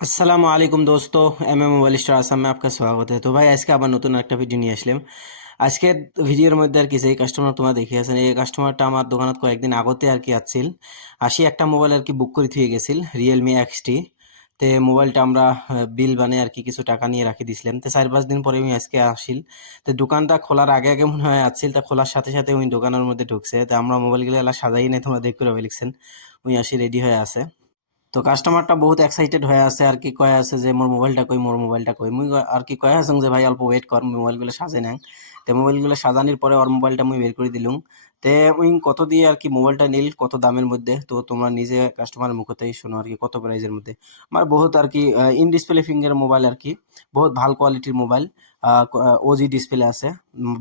আসসালামু আলাইকুম दोस्तों। মোবাইল স্টোর আসাম में आपका स्वागत है। তো ভাই আজকে আবার নতুন একটা ভিডিও নিয়ে আসলাম। আজকের ভিডিওর মধ্যে আর কি যে কাস্টমার তোমরা দেখে আছেন, এই কাস্টমারটা আমার দোকানত কয়েকদিন আগতে আর কি আসছিল, আসি একটা মোবাইল আর কি বুক করে থুয়ে গেছিল, রিয়েলমি এক্সটি। তে মোবাইলটা আমরা বিল বানিয়ে আর কি কিছু টাকা নিয়ে রাখি দিছিলাম। তো 4-5 দিন পরে উনি আজকে আসিল। তো দোকানটা খোলার আগে আগে মনে হয় আসছিল, তা খোলার সাথে সাথে উনি দোকানের মধ্যে ঢুকছে। তো আমরা মোবাইলগুলো এলা সাজাই নাই, তোমরা দেখ করে ফেলিকছেন। উনি আসি রেডি হয়ে আছে। তো কাস্টমারটা বহুত এক্সাইটেড হয়ে আছে আর কি, কয়ে আছে যে মোর মোবাইলটা কই মুই আর কি কয়ে আছেন যে ভাই অল্প ওয়েট কর, মোবাইলগুলো সাজে নেন। তো মোবাইলগুলো সাজানির পরে ওর মোবাইলটা মুই বের করে দিলুম। তে উই কত দিয়ে আর কি মোবাইলটা নিল, কত দামের মধ্যে, তো তোমরা নিজে কাস্টমারের মুখতেই শোনো আর কি কত প্রাইজের মধ্যে। আমার বহুত আর কি ইন ডিসপ্লে ফিঙ্গার মোবাইল আর কি, বহুত ভালো কোয়ালিটির মোবাইল। ওজি ডিসপ্লে আছে।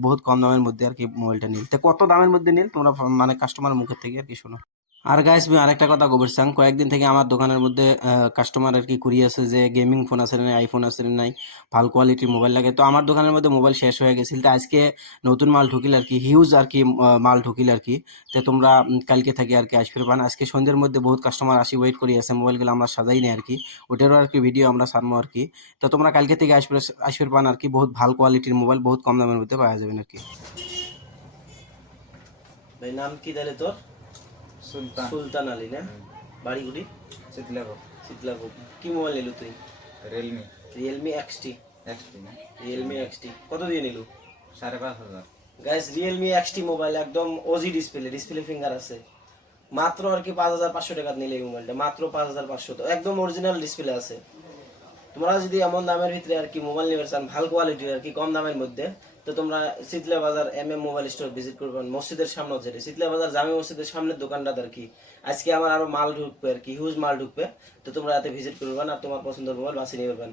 বহুত কম দামের মধ্যে আর কি মোবাইলটা নিল। তো কত দামের মধ্যে নিল তোমরা মানে কাস্টমারের মুখের থেকে আর কি শোনো। আর গাইস আমি আরেকটা কথা কইবার চাই, কয়েকদিন থেকে আমার দোকানের মধ্যে কাস্টমার আর কি কুড়িয়ে আছে যে গেমিং ফোন আছে না নাই, আইফোন আছে না নাই, ভালো কোয়ালিটির মোবাইল লাগে। তো আমার দোকানের মধ্যে মোবাইল শেষ হয়ে গেছিল, তো আজকে নতুন মাল ঢুকিল আর কি, হিউজ আর কি মাল ঢুকিল আর কি। তো তোমরা কালকে থেকে আর কি আসবে পান, আজকে সন্ধ্যের মধ্যে বহুত কাস্টমার আসি ওয়েট করি আছে, মোবাইলগুলো আমরা সাজাই নাই আর কি, ওটারও আর কি ভিডিও আমরা ছাড়বো আর কি। তো তোমরা কালকে থেকে আসবে আসবে পান আর কি, বহুত ভালো কোয়ালিটির মোবাইল বহুত কম দামের মধ্যে পাওয়া যাবে আর কি। ভাই নাম কি তাহলে তোর? সুলতান। সুলতান আলী না? বাড়ি গুড়ি? চিতলাগড়। শীতলাপুর। কি মোবাইল নিলু তুই? Realme Realme XT. এক্সটি না, রিয়েলমি এক্সটি কত দিয়ে Nilu? 5,500। Guys Realme XT mobile একদম ওজি ডিসপ্লে, ডিসপ্লে ফিঙ্গার আছে। মাত্র আর কি 5,500 টাকা নিলে এই মোবাইলটা, মাত্র 5,500। তো একদম অরিজিনাল ডিসপ্লে আছে। তোমরা যদি এমন দামের ভিতরে আর কি মোবাইল নিতে চান, ভালো কোয়ালিটির আর কি কম দামের মধ্যে, তো তোমরা শীতলা বাজার মোবাইল স্টোর ভিজিট করবেন, মসজিদের সামনে যেটা শীতলা বাজার জামি মসজিদের সামনের দোকানটা আর কি। আজকে আমার আরো মাল ঢুকবে আর কি, হিউজ মাল ঢুকবে। তো তোমরা এতে ভিজিট করবেন আর তোমার পছন্দের মোবাইল বাছিয়ে নিয়ে পারবেন।